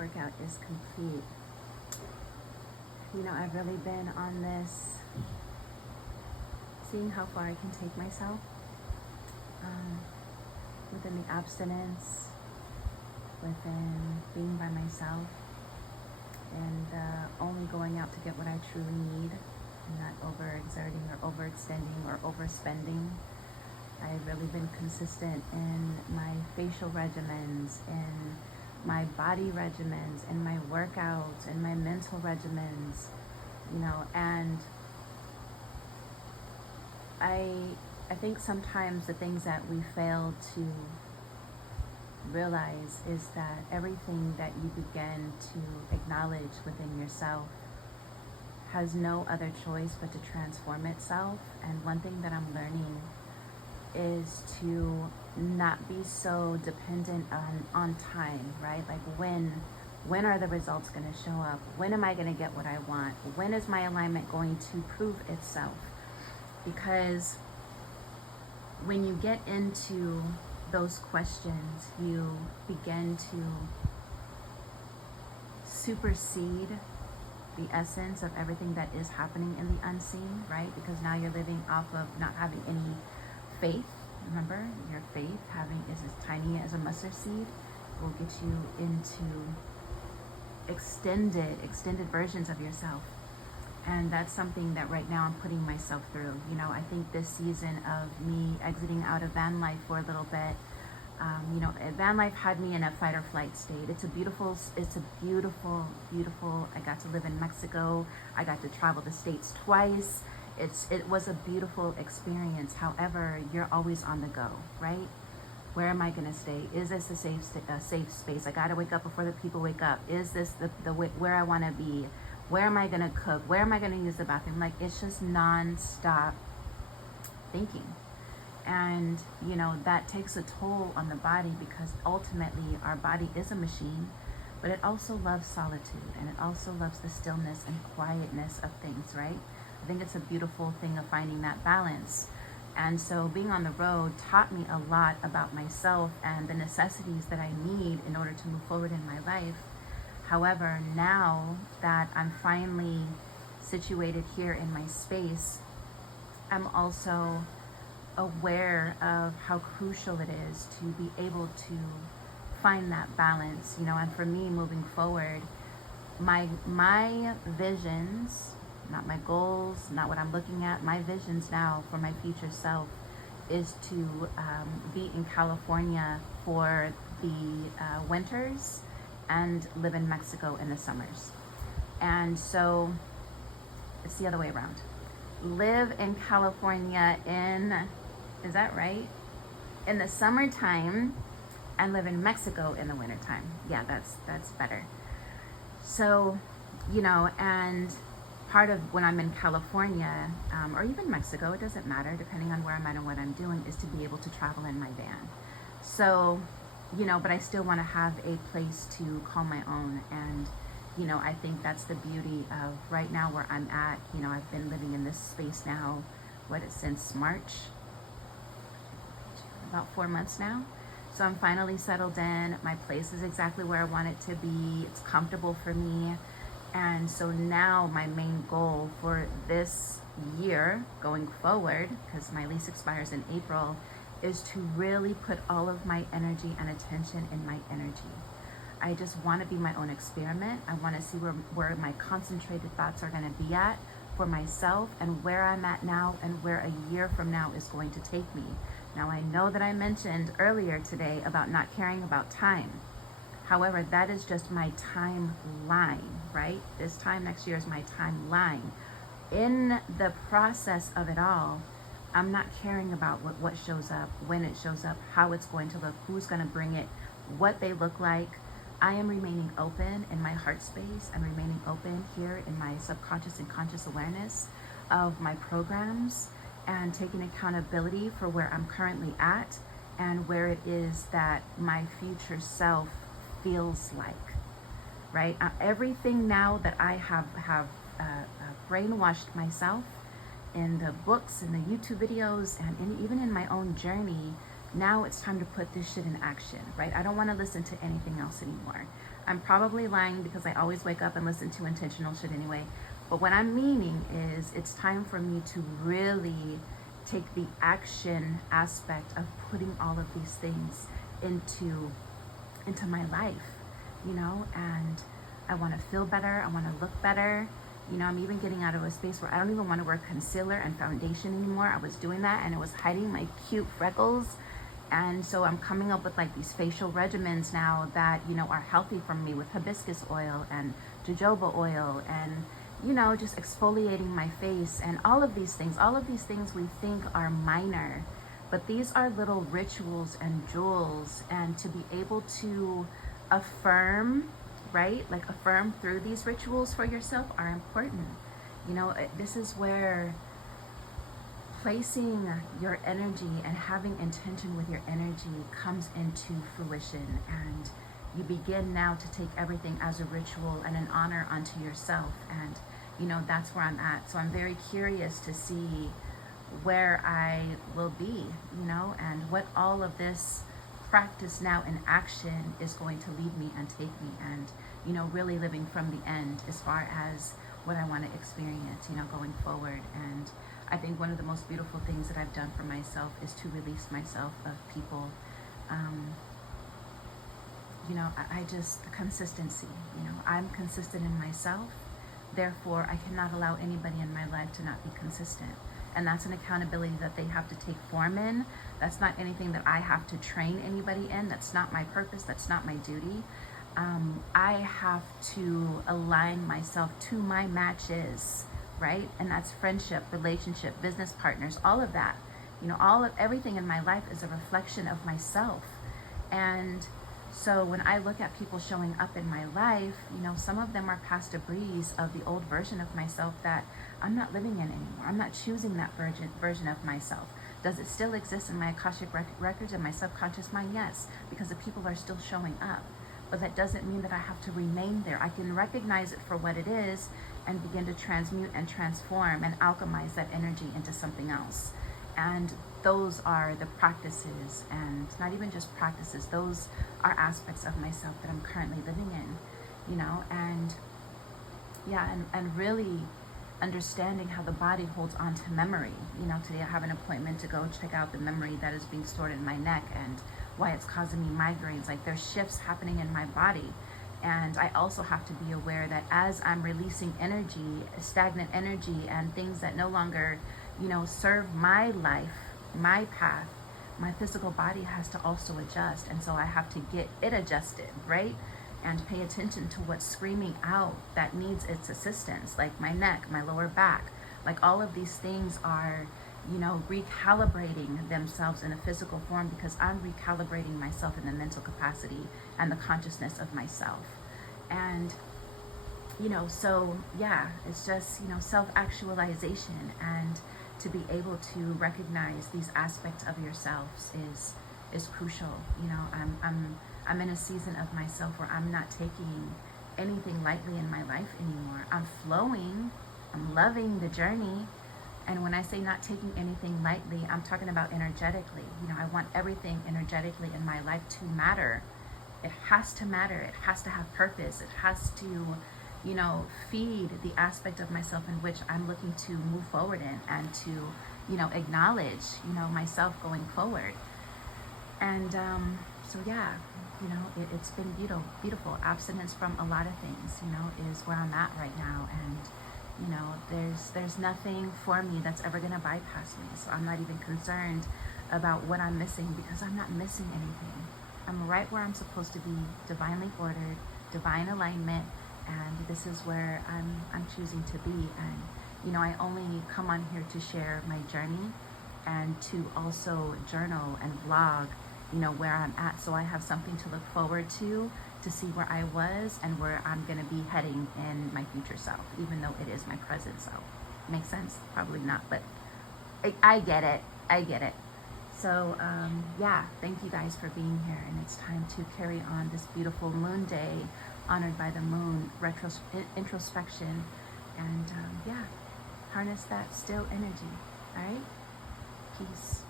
workout is complete. You know, I've really been on this, seeing how far I can take myself within the abstinence, within being by myself, and only going out to get what I truly need, and not overexerting or overextending or overspending. I've really been consistent in my facial regimens, in my body regimens, in my workouts, in my mental regimens, you know, and I think sometimes the things that we fail to realize is that everything that you begin to acknowledge within yourself has no other choice but to transform itself. And one thing that I'm learning is to not be so dependent on time, right? Like when are the results going to show up? When am I going to get what I want? When is my alignment going to prove itself? Because when you get into those questions, you begin to supersede the essence of everything that is happening in the unseen, right? Because now you're living off of not having any faith. Remember, your faith is as tiny as a mustard seed. It will get you into extended versions of yourself. And that's something that right now I'm putting myself through. You know, I think this season of me exiting out of van life for a little bit, you know, van life had me in a fight or flight state. It's a beautiful, I got to live in Mexico. I got to travel the States twice. It was a beautiful experience. However, you're always on the go, right? Where am I gonna stay? Is this a safe space? I gotta wake up before the people wake up. Is this the where I wanna be? Where am I gonna cook? Where am I gonna use the bathroom? Like, it's just non-stop thinking. And, you know, that takes a toll on the body, because ultimately our body is a machine, but it also loves solitude, and it also loves the stillness and quietness of things, right? I think it's a beautiful thing of finding that balance. And so being on the road taught me a lot about myself and the necessities that I need in order to move forward in my life. However, now that I'm finally situated here in my space, I'm also aware of how crucial it is to be able to find that balance, you know. And for me, moving forward, my visions, not my goals, not what I'm looking at, my visions now for my future self is to be in California for the winters and live in Mexico in the summers. And so it's the other way around. Live in California is that right? In the summertime, and live in Mexico in the wintertime. Yeah, that's better. So, you know, and part of when I'm in California, or even Mexico, it doesn't matter, depending on where I'm at and what I'm doing, is to be able to travel in my van. So, you know, but I still want to have a place to call my own. And, you know, I think that's the beauty of right now where I'm at. You know, I've been living in this space now, since March, about 4 months now. So I'm finally settled in. My place is exactly where I want it to be. It's comfortable for me. And so now my main goal for this year going forward, because my lease expires in April, is to really put all of my energy and attention in my energy. I just want to be my own experiment. I want to see where my concentrated thoughts are going to be at for myself, and where I'm at now and where a year from now is going to take me. Now, I know that I mentioned earlier today about not caring about time. However, that is just my timeline, right? This time next year is my timeline. In the process of it all, I'm not caring about what shows up, when it shows up, how it's going to look, who's going to bring it, what they look like. I am remaining open in my heart space and remaining open here in my subconscious and conscious awareness of my programs, and taking accountability for where I'm currently at and where it is that my future self feels like, right? Everything now that I have brainwashed myself in the books and the YouTube videos and even in my own journey, now it's time to put this shit in action, right? I don't want to listen to anything else anymore. I'm probably lying because I always wake up and listen to intentional shit anyway. But what I'm meaning is it's time for me to really take the action aspect of putting all of these things into my life, you know, and I want to feel better. I want to look better. You know, I'm even getting out of a space where I don't even want to wear concealer and foundation anymore. I was doing that and it was hiding my cute freckles. And so I'm coming up with like these facial regimens now that, you know, are healthy for me, with hibiscus oil and jojoba oil and, you know, just exfoliating my face and all of these things. All of these things we think are minor, but these are little rituals and jewels. And to be able to affirm, right? Like affirm through these rituals for yourself are important. You know, this is where placing your energy and having intention with your energy comes into fruition, and you begin now to take everything as a ritual and an honor unto yourself. And you know, that's where I'm at. So I'm very curious to see where I will be, you know, and what all of this practice now in action is going to lead me and take me, and you know, really living from the end as far as what I want to experience, you know, going forward. And I think one of the most beautiful things that I've done for myself is to release myself of people. You know, I just, the consistency, you know, I'm consistent in myself. Therefore, I cannot allow anybody in my life to not be consistent. And that's an accountability that they have to take form in. That's not anything that I have to train anybody in. That's not my purpose. That's not my duty. I have to align myself to my matches, right? And that's friendship, relationship, business partners, all of that. You know, everything in my life is a reflection of myself. And so when I look at people showing up in my life, you know, some of them are past debris of the old version of myself that I'm not living in anymore. I'm not choosing that version of myself. Does it still exist in my Akashic records and my subconscious mind? Yes, because the people are still showing up. But that doesn't mean that I have to remain there. I can recognize it for what it is and begin to transmute and transform and alchemize that energy into something else. And those are the practices, and not even just practices, those are aspects of myself that I'm currently living in, you know. And yeah, and really understanding how the body holds on to memory. You know, today I have an appointment to go check out the memory that is being stored in my neck and why it's causing me migraines. Like, there's shifts happening in my body. And I also have to be aware that as I'm releasing energy, stagnant energy, and things that no longer, you know, serve my life, my path, my physical body has to also adjust. And so I have to get it adjusted, right? And pay attention to what's screaming out that needs its assistance, like my neck, my lower back. Like, all of these things are, you know, recalibrating themselves in a physical form because I'm recalibrating myself in the mental capacity and the consciousness of myself. And, you know, so yeah, it's just, you know, self-actualization, and to be able to recognize these aspects of yourselves is crucial. You know, I'm in a season of myself where I'm not taking anything lightly in my life anymore. I'm flowing, I'm loving the journey. And when I say not taking anything lightly, I'm talking about energetically. You know, I want everything energetically in my life to matter. It has to matter. It has to have purpose. It has to, you know, feed the aspect of myself in which I'm looking to move forward in, and to, you know, acknowledge, you know, myself going forward. And so yeah, you know, it's been beautiful. Abstinence from a lot of things, you know, is where I'm at right now. And you know, there's nothing for me that's ever gonna bypass me. So I'm not even concerned about what I'm missing, because I'm not missing anything. I'm right where I'm supposed to be, divinely ordered, divine alignment, and this is where I'm choosing to be. And you know, I only come on here to share my journey and to also journal and vlog, you know, where I'm at, so I have something to look forward to see where I was and where I'm going to be heading in my future self, even though it is my present self. Makes sense? Probably not, but I get it. I get it. So yeah, thank you guys for being here, and it's time to carry on this beautiful moon day, honored by the moon, introspection, and yeah, harness that still energy. All right? Peace.